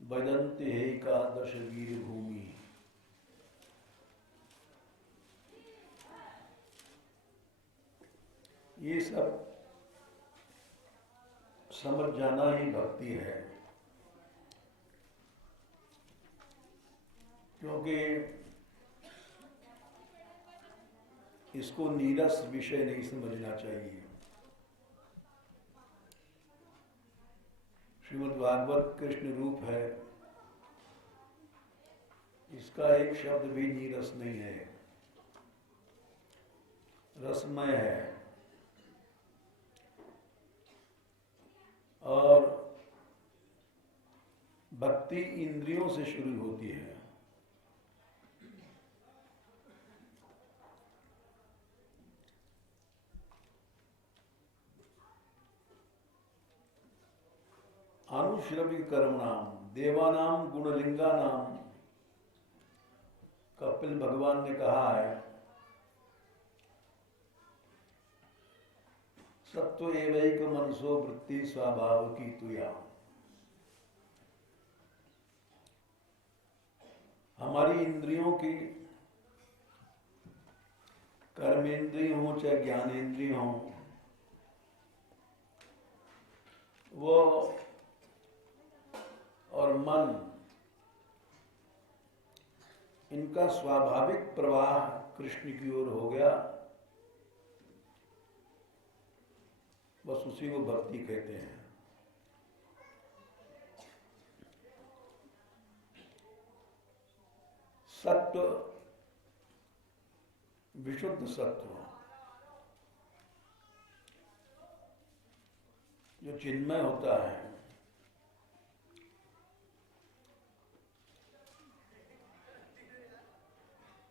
वदन्ति एकादश वीर भूमि। ये सब समझ जाना ही भक्ति है, क्योंकि इसको नीरस विषय नहीं समझना चाहिए। श्रीमद् भागवत कृष्ण रूप है, इसका एक शब्द भी नीरस नहीं है, रसमय है। और भक्ति इंद्रियों से शुरू होती है। अनुश्रवी कर्मणाम देवानाम गुणलिंगानाम, कपिल भगवान ने कहा है, सत्व एवैक मनसो वृत्ति स्वभाव की तुया। हमारी इंद्रियों की, कर्मेंद्रिय हो चाहे ज्ञानेंद्रिय हो, वो और मन, इनका स्वाभाविक प्रवाह कृष्ण की ओर हो गया, बस उसी को भक्ति कहते हैं। सत्व, विशुद्ध सत्व, जो चिन्मय होता है,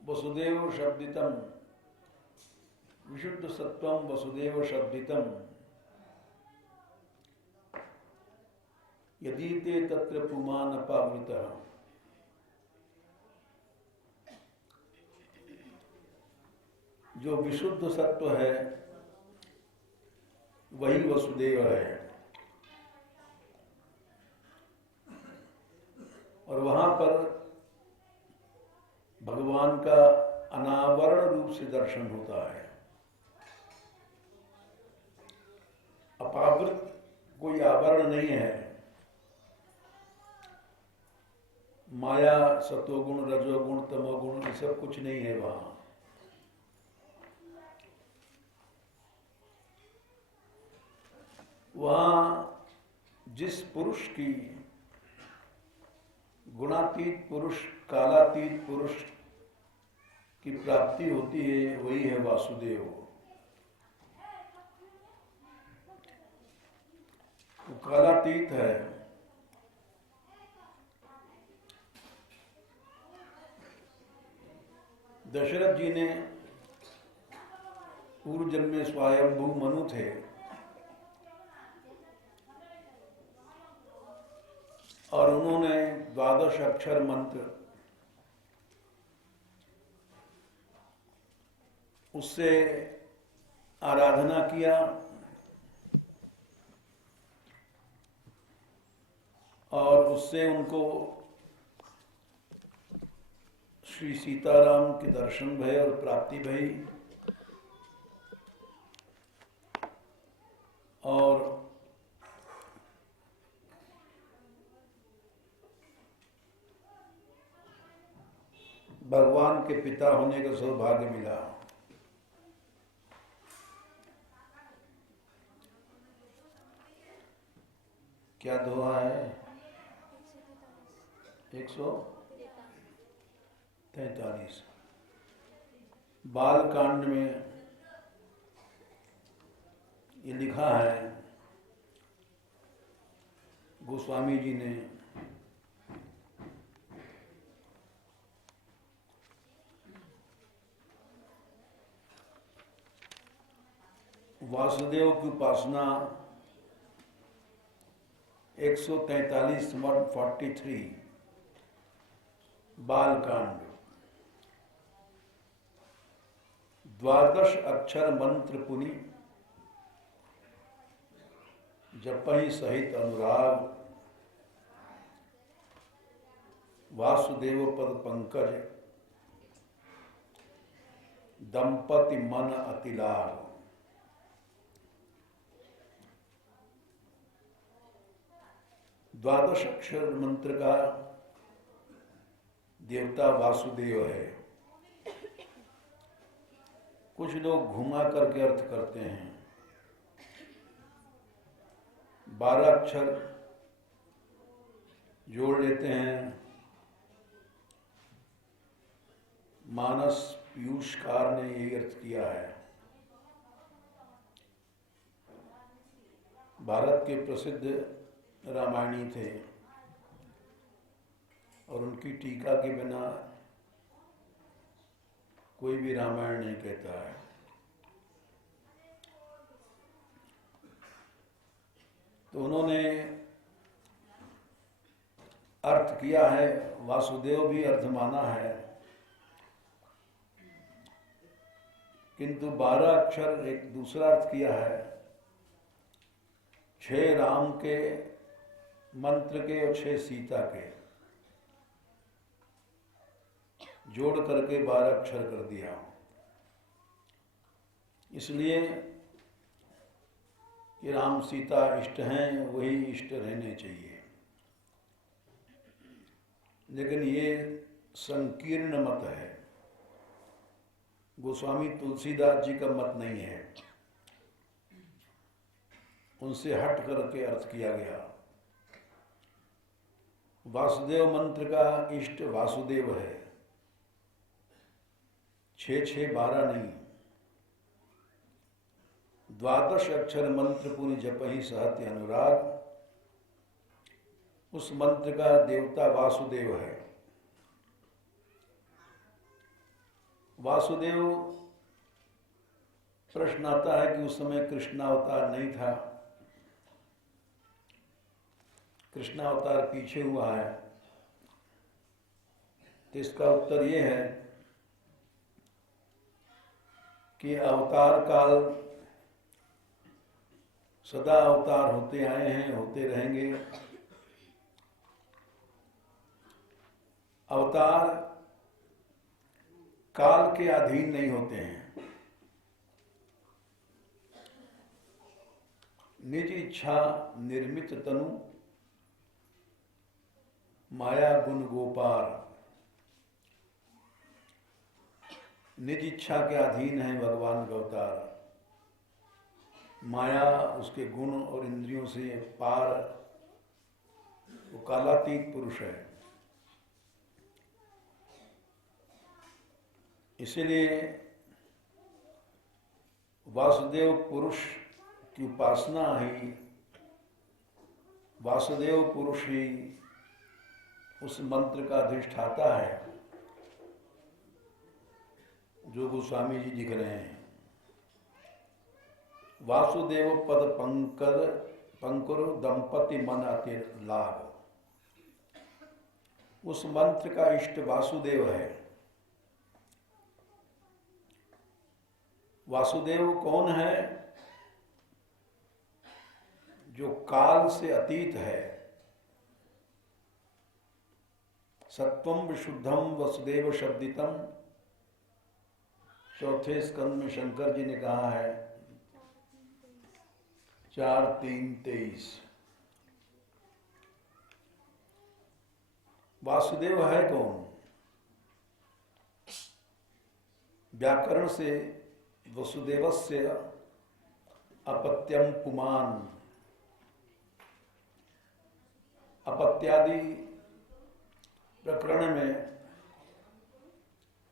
वसुदेव शब्दितम, विशुद्ध सत्वम वसुदेव शब्दितम, यदि ते तत्र पुमान अपावृतः। जो विशुद्ध सत्व है वही वसुदेव है, और वहां पर भगवान का अनावरण रूप से दर्शन होता है। अपावृत कोई आवरण नहीं है। माया, सतोगुण, रजोगुण, तमोगुण, ये सब कुछ नहीं है वहां। वहां जिस पुरुष की, गुणातीत पुरुष, कालातीत पुरुष की प्राप्ति होती है, वही है वासुदेव। वो कालातीत है। दशरथ जी ने पूर्व जन्म में स्वयंभू मनु थे, और उन्होंने 12 अक्षर मंत्र उससे आराधना किया, और उससे उनको श्री सीताराम के दर्शन भय और प्राप्ति भई। और भगवान के पिता होने का सौभाग्य मिला। क्या दोहा है? 143। बाल कांड में ये लिखा है, गोस्वामी जी ने, वासुदेव की उपासना 143 143 बालकांड। 12 अक्षर मंत्र पुनि जपहि सहित अनुराग, वासुदेव पद पंकज, दंपति मन अतिलाभ। द्वादश अक्षर मंत्र का देवता वासुदेव है। कुछ लोग घुमा करके अर्थ करते हैं। 12 अक्षर जोड़ लेते हैं। मानस पीयूषकार ने यही अर्थ किया है। भारत के प्रसिद्ध रामायणी थे और उनकी टीका के बिना कोई भी रामायण नहीं कहता है। तो उन्होंने अर्थ किया है, वासुदेव भी अर्थ माना है, किंतु 12 अक्षर एक दूसरा अर्थ किया है। 6 राम के मंत्र के और 6 सीता के जोड़ करके 12 अक्षर कर दिया। इसलिए ये राम सीता इष्ट हैं, वही इष्ट रहने चाहिए। लेकिन ये संकीर्ण मत है, गोस्वामी तुलसीदास जी का मत नहीं है। उनसे हट करके अर्थ किया गया। वासुदेव मंत्र का इष्ट वासुदेव है, 6 12 नहीं। 12 अक्षर मंत्र पुनि जपहि सहति अनुराग, उस मंत्र का देवता वासुदेव है। वासुदेव, प्रश्न आता है कि उस समय कृष्णावतार नहीं था, कृष्णावतार पीछे हुआ है। तो इसका उत्तर ये है कि अवतार काल सदा अवतार होते आए हैं, होते रहेंगे। अवतार काल के अधीन नहीं होते हैं। निज इच्छा निर्मित तनु, माया गुण गोपार। निज इच्छा के अधीन है भगवान का अवतार। माया उसके गुण और इंद्रियों से पार, वो कालातीत पुरुष है। इसीलिए वासुदेव पुरुष की उपासना ही, वासुदेव पुरुष ही उस मंत्र का अधिष्ठाता है जो गोस्वामी जी लिख रहे हैं। वासुदेव पद पंकुर दंपति मन अति लाभ। उस मंत्र का इष्ट वासुदेव है। वासुदेव कौन है? जो काल से अतीत है। सत्वम विशुद्धम वसुदेव शब्दितम, चौथे स्कंद में शंकर जी ने कहा है 4:3-23। वासुदेव है कौन? व्याकरण से वसुदेवस्य अपत्यम पुमान, अपत्यादि प्रकरण में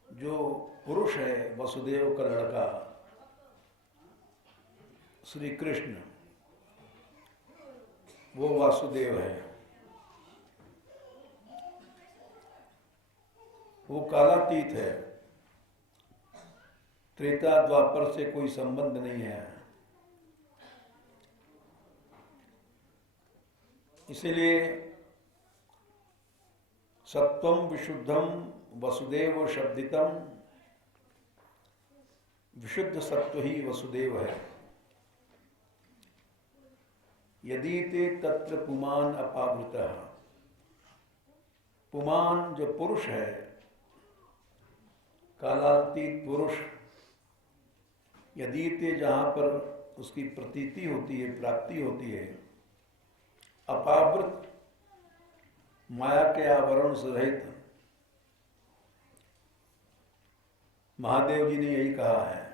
जो पुरुष है वसुदेव का लड़का श्री कृष्ण, वो वासुदेव है। वो कालातीत है, त्रेता द्वापर से कोई संबंध नहीं है। इसीलिए सत्वम विशुद्धम वसुदेव शब्दितम, विशुद्ध सत्व ही वसुदेव है। यदि ते तत्र पुमान अपावृतः, पुमान जो पुरुष है, कालातीत पुरुष, यदि ते जहां पर उसकी प्रतीति होती है, प्राप्ति होती है, अपावृत माया के आवरण से रहित। महादेव जी ने यही कहा है,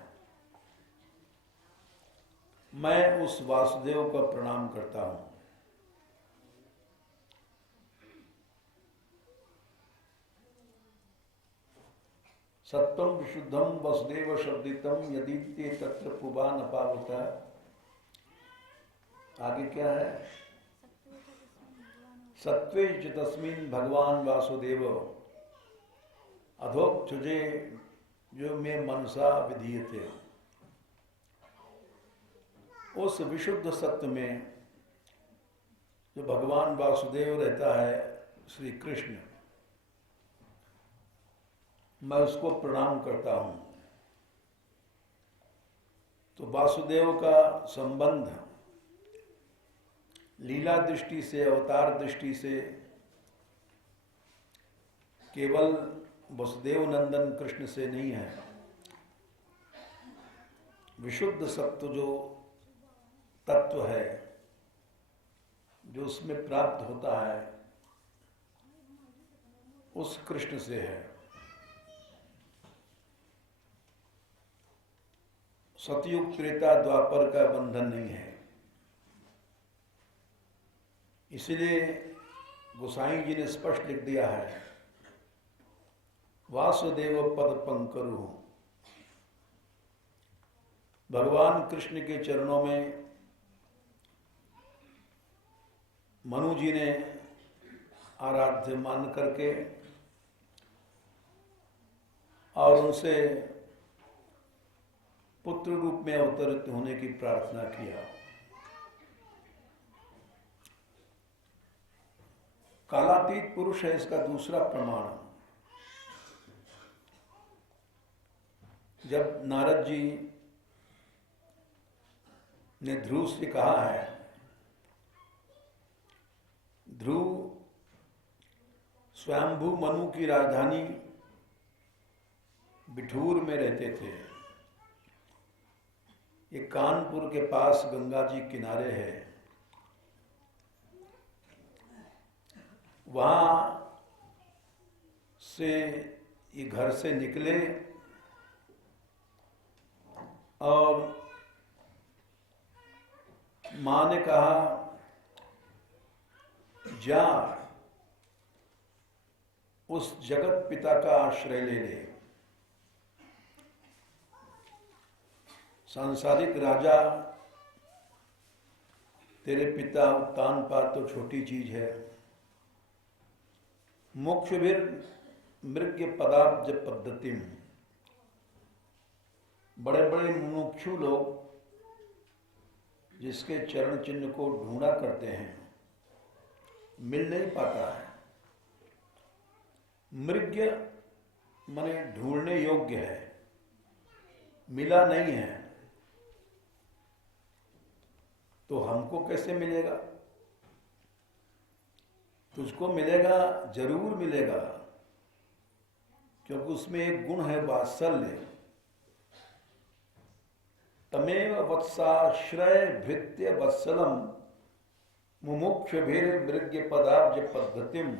मैं उस वासुदेव का प्रणाम करता हूं। सत्वम विशुद्धम वसुदेव शब्दितम यदि ते तत्र पुबान अपावृता। आगे क्या है? सत्वे च तस्मिन् भगवान वासुदेव अधोक्षजे जो में मनसा विधीयते। उस विशुद्ध सत्य में जो भगवान वासुदेव रहता है, श्री कृष्ण, मैं उसको प्रणाम करता हूं। तो वासुदेव का संबंध लीला दृष्टि से, अवतार दृष्टि से केवल वसुदेव नंदन कृष्ण से नहीं है। विशुद्ध सत्य जो तत्व है, जो उसमें प्राप्त होता है, उस कृष्ण से है। सतयुग त्रेता द्वापर का बंधन नहीं है। इसलिए गोसाई जी ने स्पष्ट लिख दिया है, वासुदेव पद पंकरु। भगवान कृष्ण के चरणों में मनु जी ने आराध्य मान करके और उनसे पुत्र रूप में अवतरित होने की प्रार्थना किया। कालातीत पुरुष है इसका दूसरा प्रमाण। जब नारद जी ने ध्रुव से कहा है, ध्रुव स्वयंभू मनु की राजधानी बिठूर में रहते थे। ये कानपुर के पास गंगा जी किनारे है। वहां से ये घर से निकले और मां ने कहा, जा उस जगत पिता का आश्रय ले ले। सांसारिक राजा तेरे पिता उत्तानपाद तो छोटी चीज है। मोक्ष भी मृग पदाब्ज पद्धति, बड़े बड़े मुमुक्षु लोग जिसके चरण चिन्ह को ढूंढा करते हैं, मिल नहीं पाता है। मृग्य माने ढूंढने योग्य है, मिला नहीं है, तो हमको कैसे मिलेगा? तुझको मिलेगा, जरूर मिलेगा, क्योंकि उसमें एक गुण है वात्सल्य। तमेव वत्साश्रय भृत्य वत्सलम मुमुक्ष भीर मृग्य पदाब्ज पद्धतिम।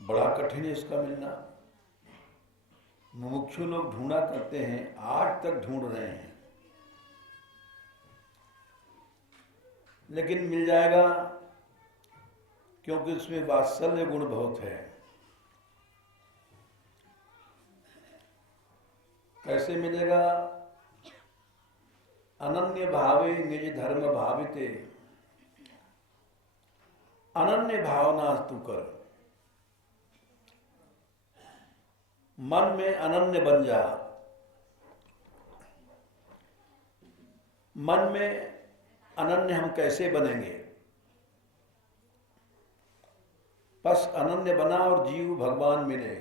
बड़ा कठिन है इसका मिलना। मुमुक्षु लोग ढूंढा करते हैं, आज तक ढूंढ रहे हैं, लेकिन मिल जाएगा, क्योंकि उसमें वात्सल्य गुण बहुत है। कैसे मिलेगा? अनन्य भावे निज धर्म भाविते। अनन्य भावना तू कर, मन में अनन्य बन जा। मन में अनन्य हम कैसे बनेंगे? बस अनन्य बना और जीव भगवान मिले।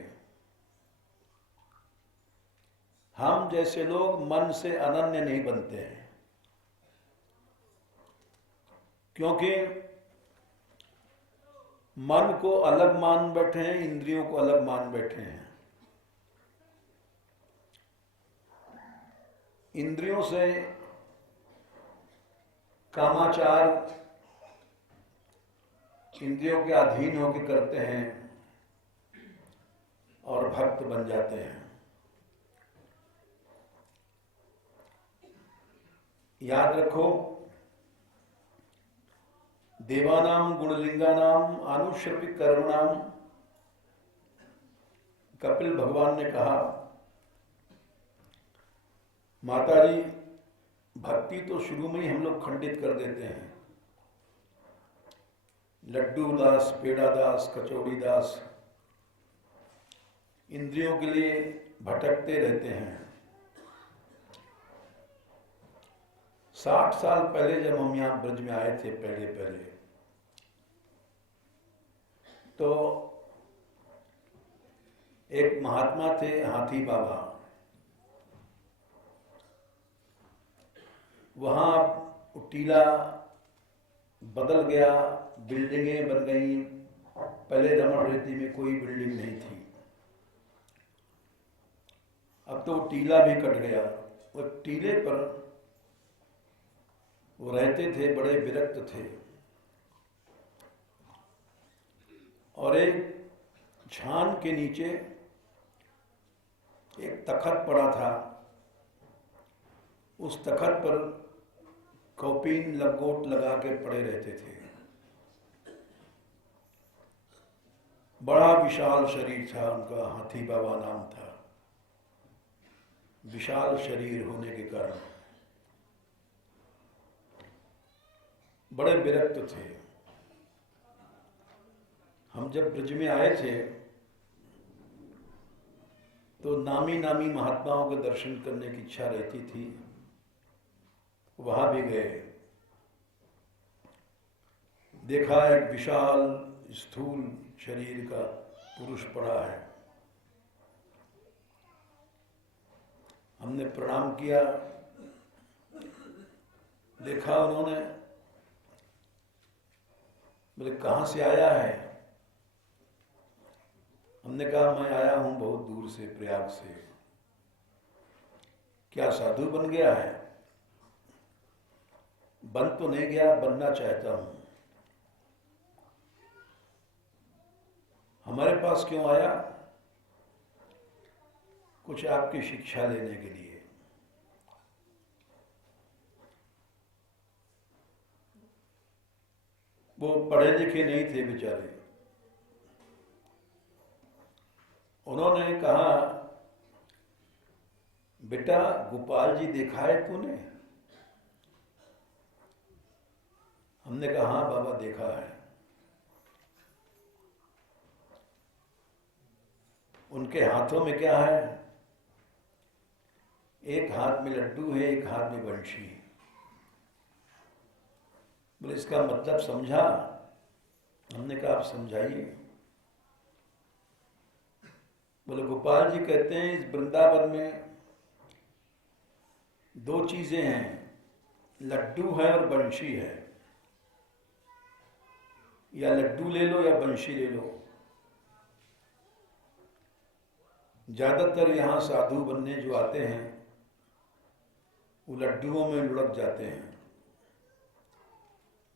हम जैसे लोग मन से अनन्य नहीं बनते हैं, क्योंकि मन को अलग मान बैठे हैं, इंद्रियों को अलग मान बैठे हैं। इंद्रियों से कामाचार इंद्रियों के अधीन होकर करते हैं और भक्त बन जाते हैं। याद रखो, देवानाम गुणलिंगानाम आनुश्रपी कर्मणाम, कपिल भगवान ने कहा, माताजी भक्ति तो शुरू में ही हम लोग खंडित कर देते हैं। लड्डू दास, पेड़ा दास, कचौड़ी दास इंद्रियों के लिए भटकते रहते हैं। 60 साल पहले जब हम यहाँ ब्रज में आए थे पहले, तो एक महात्मा थे हाथी बाबा। वहाँ टीला बदल गया, बिल्डिंगें बन गई। पहले रमण रेती में कोई बिल्डिंग नहीं थी, अब तो टीला भी कट गया। वो टीले पर वो रहते थे, बड़े विरक्त थे। और एक झान के नीचे एक तखत पड़ा था। उस तखत पर कौपीन लंगोट लगा के पड़े रहते थे। बड़ा विशाल शरीर था उनका, हाथी बाबा नाम था। विशाल शरीर होने के कारण बड़े विरक्त थे। हम जब ब्रज में आए थे तो नामी महात्माओं के दर्शन करने की इच्छा रहती थी, वहां भी गए। देखा एक विशाल स्थूल शरीर का पुरुष पड़ा है। हमने प्रणाम किया, देखा उन्होंने, बोले कहाँ से आया है? हमने कहा मैं आया हूं बहुत दूर से, प्रयाग से। क्या साधु बन गया है? बन तो नहीं गया, बनना चाहता हूं। हमारे पास क्यों आया? कुछ आपकी शिक्षा लेने के लिए। वो पढ़े लिखे नहीं थे बेचारे। उन्होंने कहा, बेटा गोपाल जी देखा है तूने? हमने कहा हाँ बाबा देखा है। उनके हाथों में क्या है? एक हाथ में लड्डू है, एक हाथ में बंशी। बोले इसका मतलब समझा? हमने कहा आप समझाइए। बोले गोपाल जी कहते हैं इस वृंदावन में दो चीजें हैं, लड्डू है और बंशी है। या लड्डू ले लो या बंशी ले लो। ज्यादातर यहां साधु बनने जो आते हैं वो लड्डुओं में लुढ़क जाते हैं।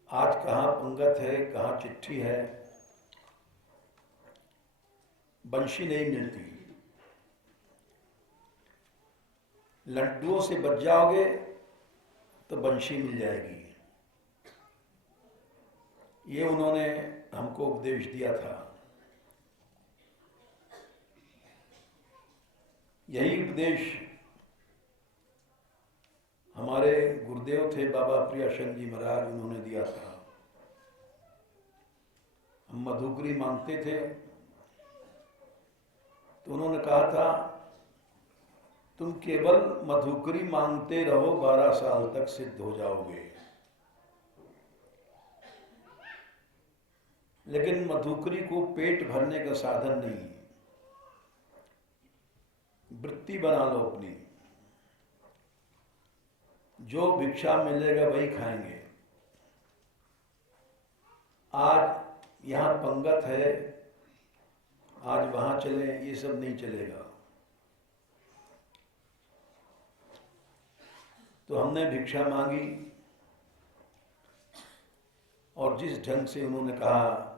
आज कहाँ पंगत है, कहाँ चिट्ठी है, बंशी नहीं मिलती। लड्डुओं से बच जाओगे तो बंशी मिल जाएगी। ये उन्होंने हमको उपदेश दिया था। यही उपदेश हमारे गुरुदेव थे बाबा प्रियाशंकर जी महाराज, उन्होंने दिया था। हम मधुकरी मांगते थे तो उन्होंने कहा था तुम केवल मधुकरी मांगते रहो, 12 साल तक सिद्ध हो जाओगे। लेकिन मधुकरी को पेट भरने का साधन नहीं, वृत्ति बना लो अपनी। जो भिक्षा मिलेगा वही खाएंगे। आज यहाँ पंगत है, आज वहाँ चले, ये सब नहीं चलेगा। तो हमने भिक्षा मांगी और जिस ढंग से उन्होंने कहा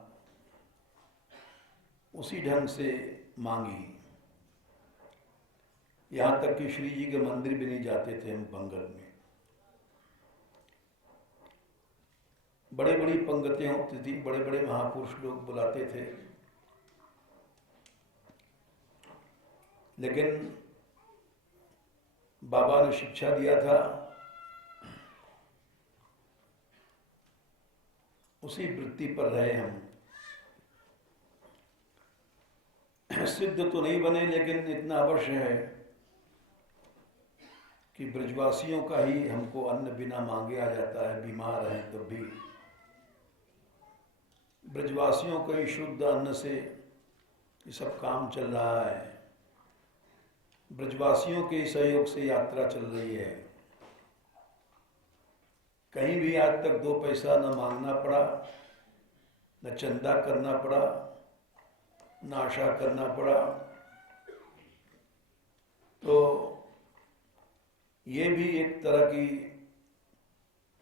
उसी ढंग से मांगी। यहाँ तक कि श्री जी के मंदिर भी नहीं जाते थे हम पंगत में। बड़े बड़ी पंगतें होती थी, बड़े बड़े महापुरुष लोग बुलाते थे, लेकिन बाबा ने शिक्षा दिया था उसी वृत्ति पर रहे हम। सिद्ध तो नहीं बने, लेकिन इतना अवश्य है कि ब्रजवासियों का ही हमको अन्न बिना मांगे आ जाता है। बीमार हैं तब भी ब्रजवासियों के ही शुद्ध अन्न से ये सब काम चल रहा है। ब्रजवासियों के सहयोग से यात्रा चल रही है। कहीं भी आज तक 2 पैसा न मांगना पड़ा, न चंदा करना पड़ा, न आशा करना पड़ा। तो ये भी एक तरह की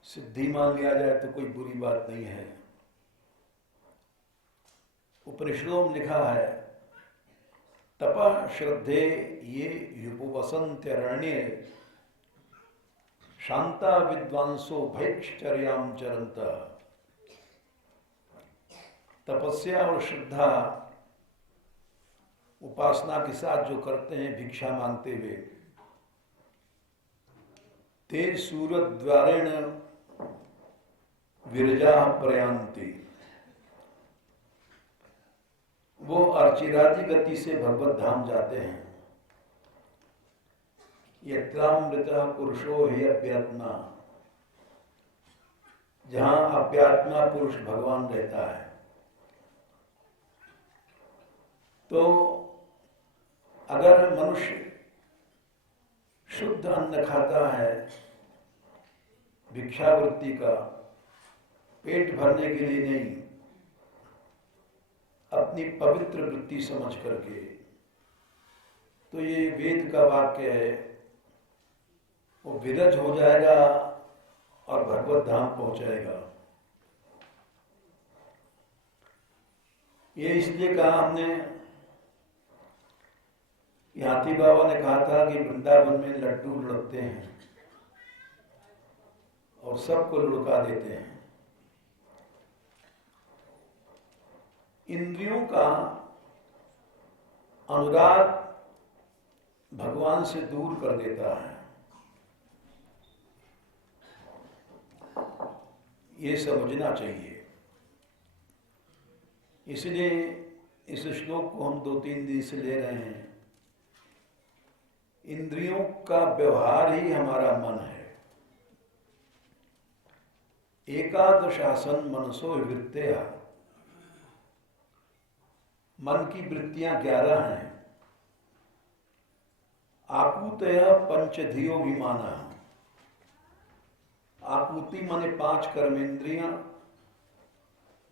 सिद्धि मान लिया जाए तो कोई बुरी बात नहीं है। उपनिषदों में लिखा है, तपः श्रद्धे ये युपवसन्त्यरण्ये शांता विद्वांसो भैक्षचर्याम चरन्तः। तपस्या और श्रद्धा उपासना के साथ जो करते हैं भिक्षा मांगते हुए, ते सूरद्वारेण विरजा प्रयान्ति, वो अर्चिरादि गति से भगवत धाम जाते हैं। यत्रामृतः पुरुषो हि अप्यात्मा, जहां अप्यात्मा पुरुष भगवान रहता है। तो अगर मनुष्य शुद्ध अन्न खाता है भिक्षावृत्ति का, पेट भरने के लिए नहीं, अपनी पवित्र वृत्ति समझ करके, तो ये वेद का वाक्य है, वो विरज हो जाएगा और भगवत धाम पहुंचाएगा। ये इसलिए कहा हमने, हाथी बाबा ने कहा था कि वृंदावन में लड्डू लुढ़कते हैं और सबको लुढ़का देते हैं। इंद्रियों का अनुराग भगवान से दूर कर देता है, ये समझना चाहिए। इसलिए इस श्लोक को हम 2-3 दिन से ले रहे हैं। इंद्रियों का व्यवहार ही हमारा मन है। एकादशासन मनसो वृत्तया, मन की वृत्तियां 11 हैं। आकूतय पंचधियो विमाना, आकूति माने 5 कर्मेंद्रियां,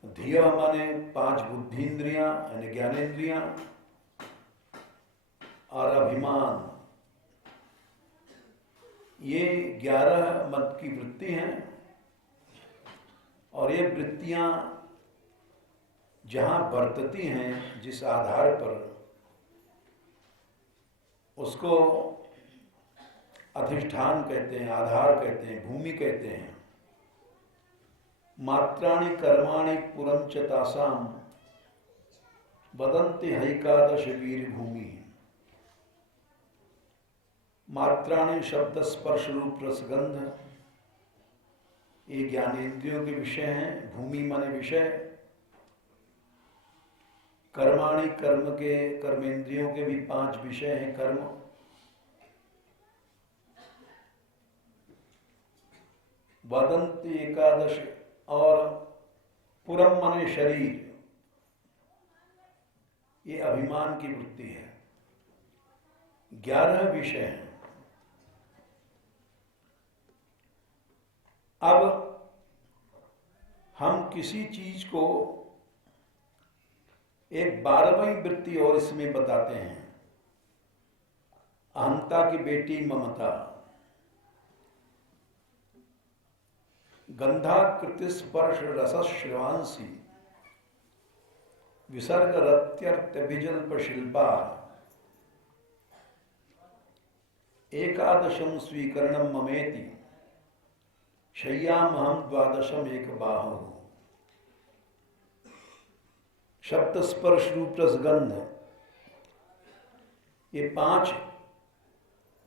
धिय माने 5 बुद्धिन्द्रियां यानी ज्ञानेन्द्रियां, और अभिमान, ये 11 मन की वृत्ति हैं। और ये वृत्तियां जहां बरतती हैं, जिस आधार पर, उसको अधिष्ठान कहते हैं, आधार कहते हैं, भूमि कहते हैं। मात्राणि कर्माणि पुरंच तासाम वदन्ति हैकादश वीर भूमि। मात्राणि शब्द स्पर्श रूप रसगंध, ये ज्ञानेन्द्रियों के विषय हैं। भूमि माने विषय, कर्माणि कर्म के, कर्मेंद्रियों के भी 5 विषय हैं। कर्म, वदन्ति एकादश, और पुरम माने शरीर, ये अभिमान की वृत्ति है। 11 विषय हैं। अब हम किसी चीज को एक 12वीं वृत्ति और इसमें बताते हैं, अहंता की बेटी ममता। गंधाकृति स्पर्श रसश्रवांसी विसर्ग रत्यर्त्यभिजल्प शिल्पा एकादशम स्वीकरणम ममेति शय्यामहं द्वादशम एक बाहु। शब्द स्पर्श रूप रसगंध, ये 5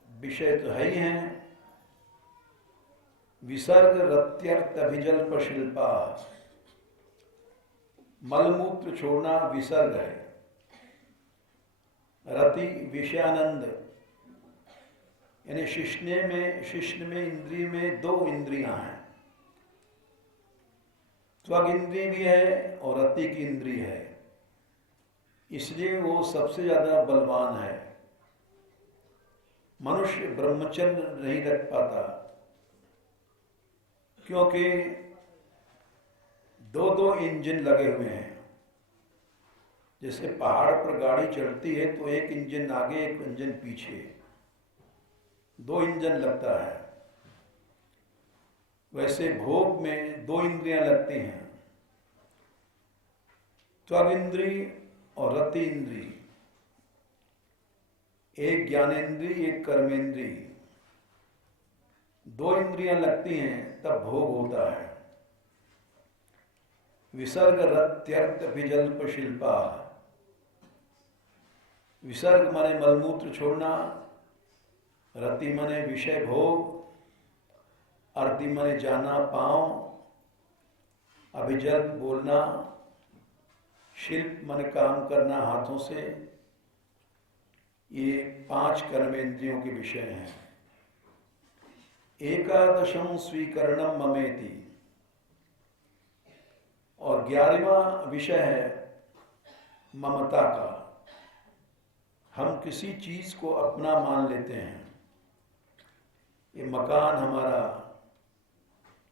विषय तो है ही हैं। विसर्ग रत्यर्थ अभिजल्प शिल्पा, मलमूत्र छोड़ना विसर्ग है। रति विषयानंद, यानी शिश्न में इंद्रिय में 2 इंद्रियां हैं, त्वग इंद्रिय भी है और रति की इंद्रिय है, इसलिए वो सबसे ज्यादा बलवान है। मनुष्य ब्रह्मचर्य नहीं रख पाता क्योंकि 2 इंजन लगे हुए हैं। जैसे पहाड़ पर गाड़ी चलती है तो एक इंजन आगे एक इंजन पीछे, 2 इंजन लगता है। वैसे भोग में 2 इंद्रियां लगती हैं, त्वग इंद्रिय और रति इंद्रिय, एक ज्ञानेन्द्रिय एक कर्मेंद्रिय, 2 इंद्रियां लगती हैं तब भोग होता है। विसर्ग रत्यर्थ विजल्प शिल्पा, विसर्ग माने मलमूत्र छोड़ना, रति माने विषय भोग, अर्ति माने जाना पांव, अभिजल्प बोलना, शिल्प माने काम करना हाथों से। ये 5 कर्मेंद्रियों के विषय हैं। एकादशम स्वीकरणम ममेति, और 11वां विषय है ममता का। हम किसी चीज को अपना मान लेते हैं। ये मकान हमारा,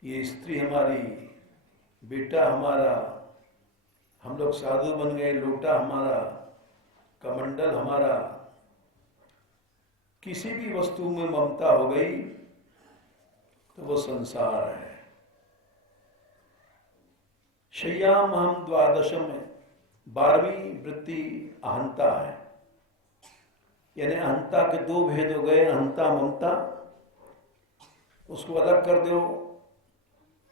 ये स्त्री हमारी, बेटा हमारा, हम लोग साधु बन गए, लोटा हमारा, कमंडल हमारा। किसी भी वस्तु में ममता हो गई तो वो संसार है। शय्यामहं द्वादशम, 12वीं वृत्ति अहंता है। यानी अहंता के 2 भेद हो गए, अहंता ममता। उसको अलग कर दो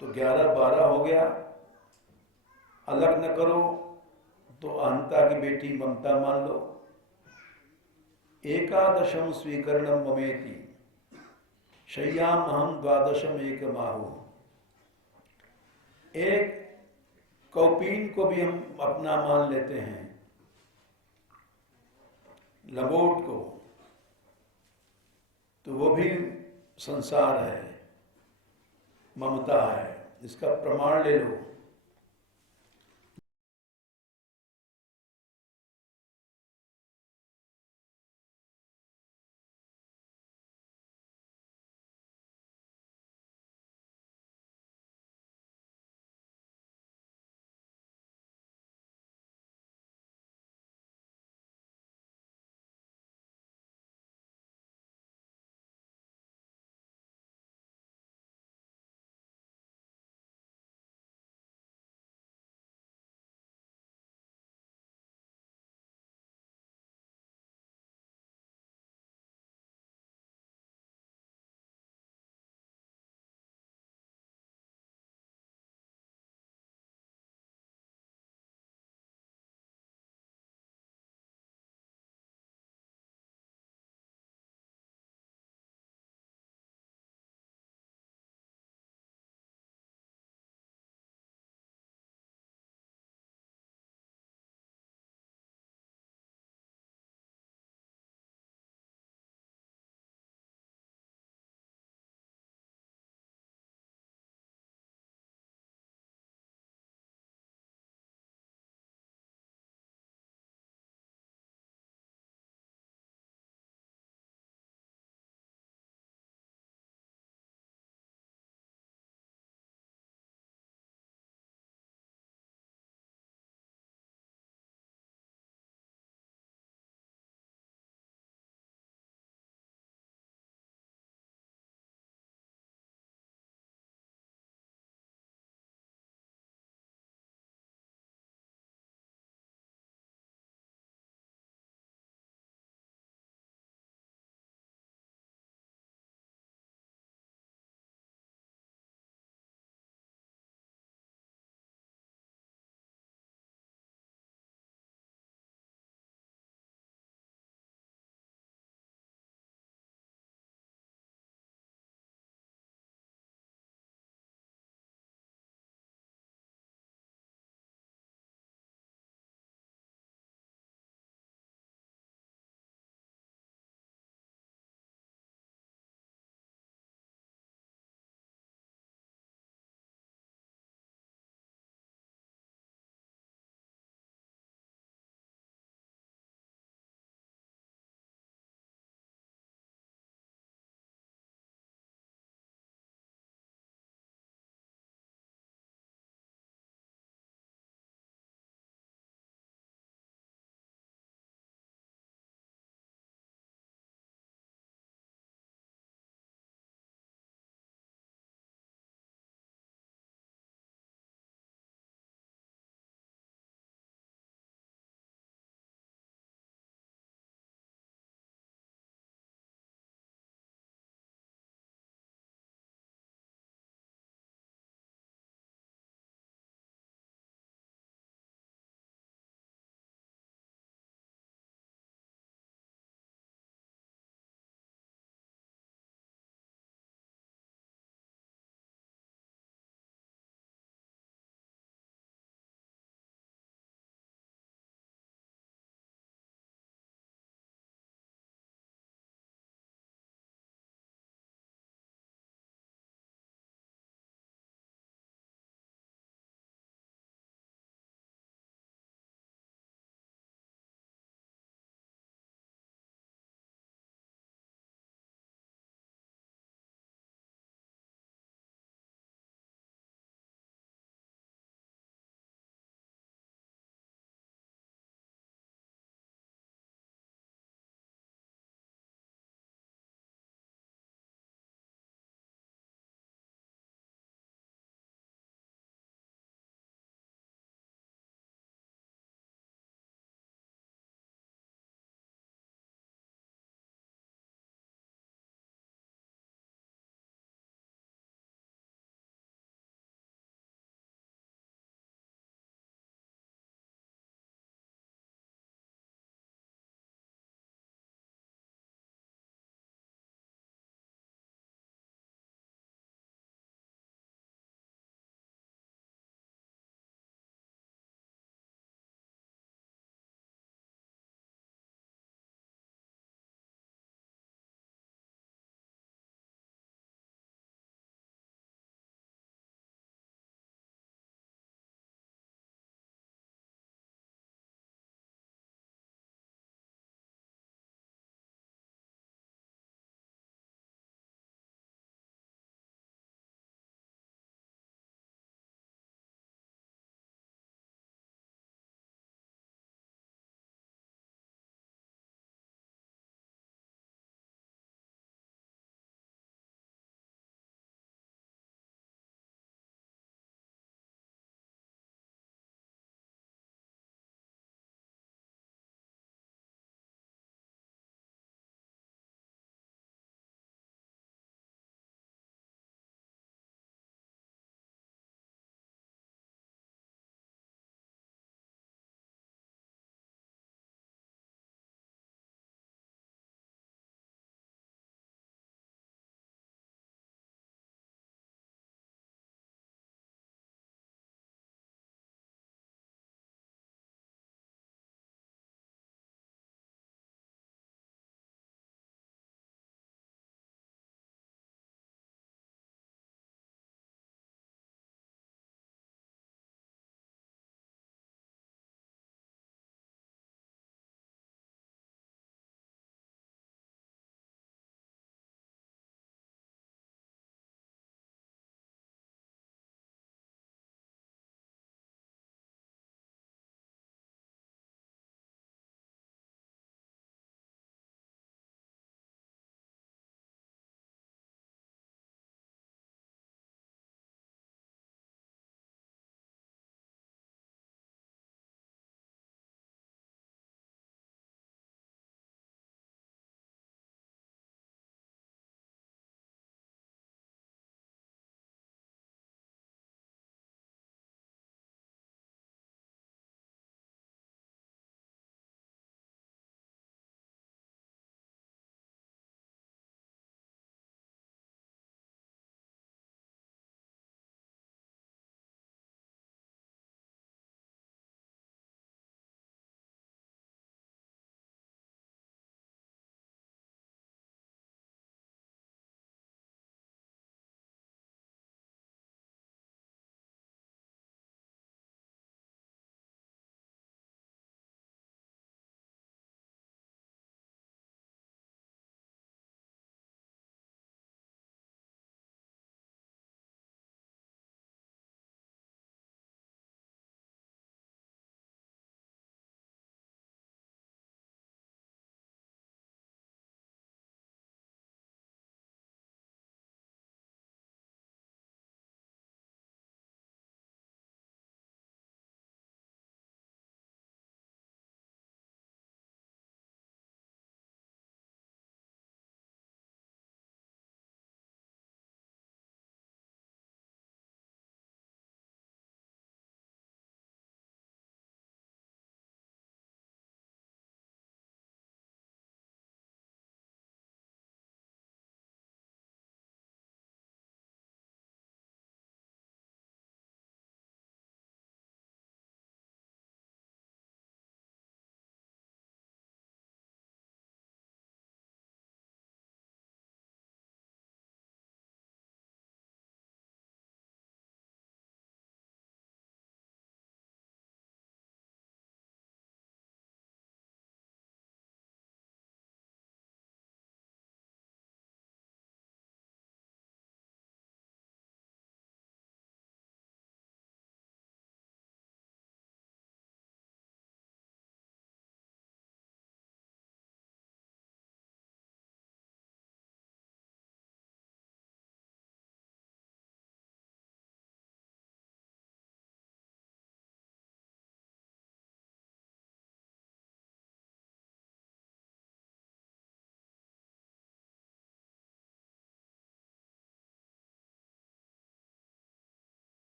तो 11-12 हो गया, अलग न करो तो अहंता की बेटी ममता मान लो। एकादशम स्वीकरणम ममेति शय्यामहं द्वादशम एक बाहु। एक कौपीन को भी हम अपना मान लेते हैं, लंगोट को, तो वो भी संसार है, ममता है। इसका प्रमाण ले लो।